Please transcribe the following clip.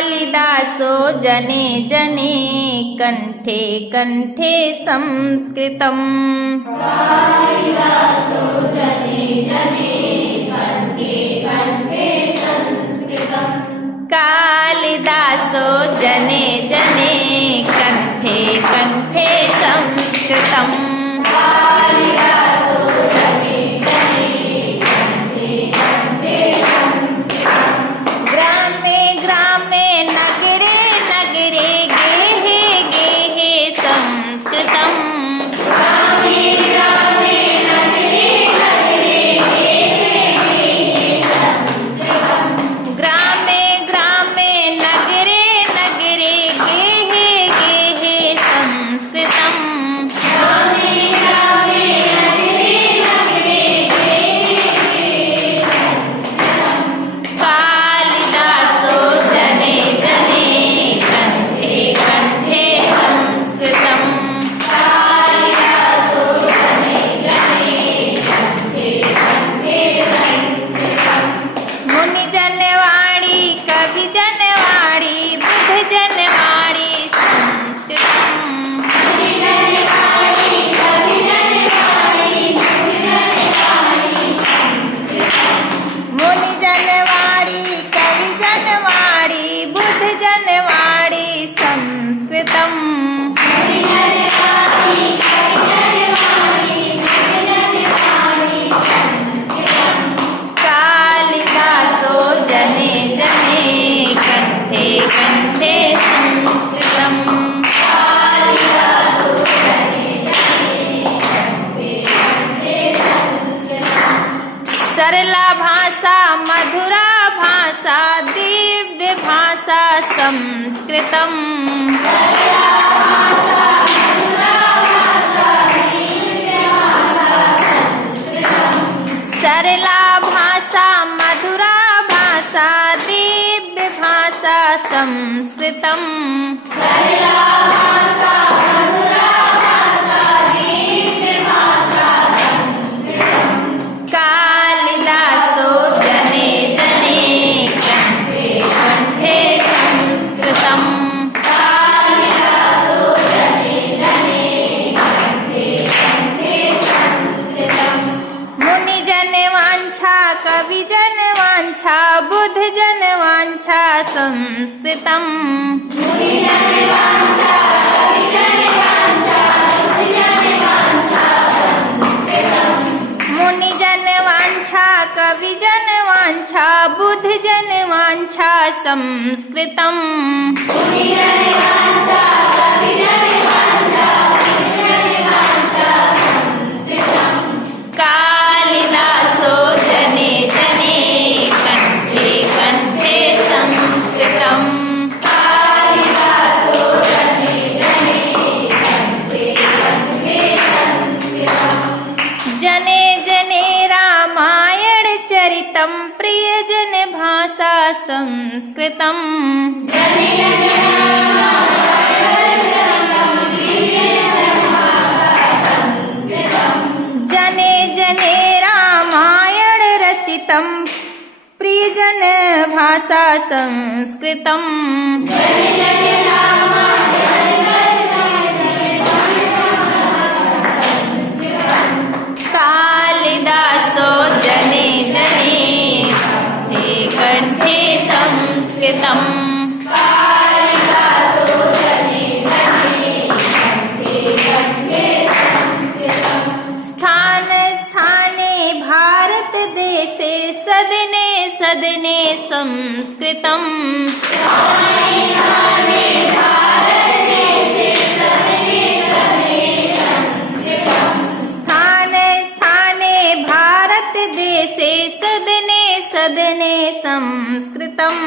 कालिदासो जने जने कंठे कंठे संस्कृतम्। कालिदासो जने जने कंठे कंठे संस्कृतम्। कालिदासो जने जने कंठे कंठे संस्कृतम्। कालिदासो जने जने कंठे कंठे संस्कृतम्। ग्रामे ग्रामे नगरे नगरे गेहे गेहे संस्कृतम्। ग्रामे ग्रामे नगरे नगरे गेहे गेहे संस्कृतम्। ग्रामे ग्रामे नगरे नगरे गेहे गेहे संस्कृतम्। ग्रामे ग्रामे नगरे नगरे गेहे गेहे संस्कृतम्। कालिदासो जने जने कंठे कंठे संस्कृतम्। कालिदासो जने जने कंठे कंठे संस्कृतम्। मुनि जनवाणी कवि जनवाणी बुध जनवाणी संस्कृतम्। मुनि जनवाणी कवि जनवाणी बुध जनवाणी संस्कृतम्। मुनि जनवाणी कवि जनवाणी बुध जनवाणी संस्कृतम्। मुनि जनवाणी कवि जनवाणी बुध जनवाणी संस्कृतम्। कालिदासो जने जने कंठे कंठे संस्कृतम्। कालिदासो जने जने कंठे कंठे संस्कृतम्। सरला भाषा मधुरा भाषा दिव्य भाषा संस्कृतम्। सरला भाषा मधुरा भाषा दिव्य भाषा संस्कृतम्। सरला भाषा मधुरा भाषा दिव्य भाषा संस्कृतम्। सरला भाषा मधुरा भाषा दिव्य भाषा संस्कृतम्। कालिदासो जने जने कंठे कंठे संस्कृतम्। कालिदासो जने जने कंठे कंठे संस्कृतम्। मुनि जनवांछा कवि जनवांछा बुध जनवांछा संस्कृतम्। मुनि जनवांछा कवि जनवांछा बुध जनवांछा संस्कृतम्। मुनि जनवांछा कवि जनवांछा बुध जनवांछा संस्कृतम्। मुनि जनवांछा कवि जनवांछा बुध जनवांछा संस्कृतम्। कालिदासो जने जने कंठे कंठे संस्कृतम्। कालिदासो जने जने कंठे कंठे संस्कृतम्। जने जने रामायण चरितम् प्रियजन भाषा संस्कृतम्। जने जने रामायण चरितम् प्रियजन भाषा संस्कृतम्। जने जने रामायण रचितम् प्रियजन भाषा संस्कृतम्। जने जने रामायण कालिदासो जने जने कंठे कंठे संस्कृतम्। कालिदासो जने जने कंठे कंठे संस्कृतम्। स्थान स्थाने भारत देशे सदने सदने संस्कृतम्। स्थाने स्थाने भारत देशे सदने सदने संस्कृतम्। स्थान स्थाने भारत देशे सदने सदने संस्कृतम्।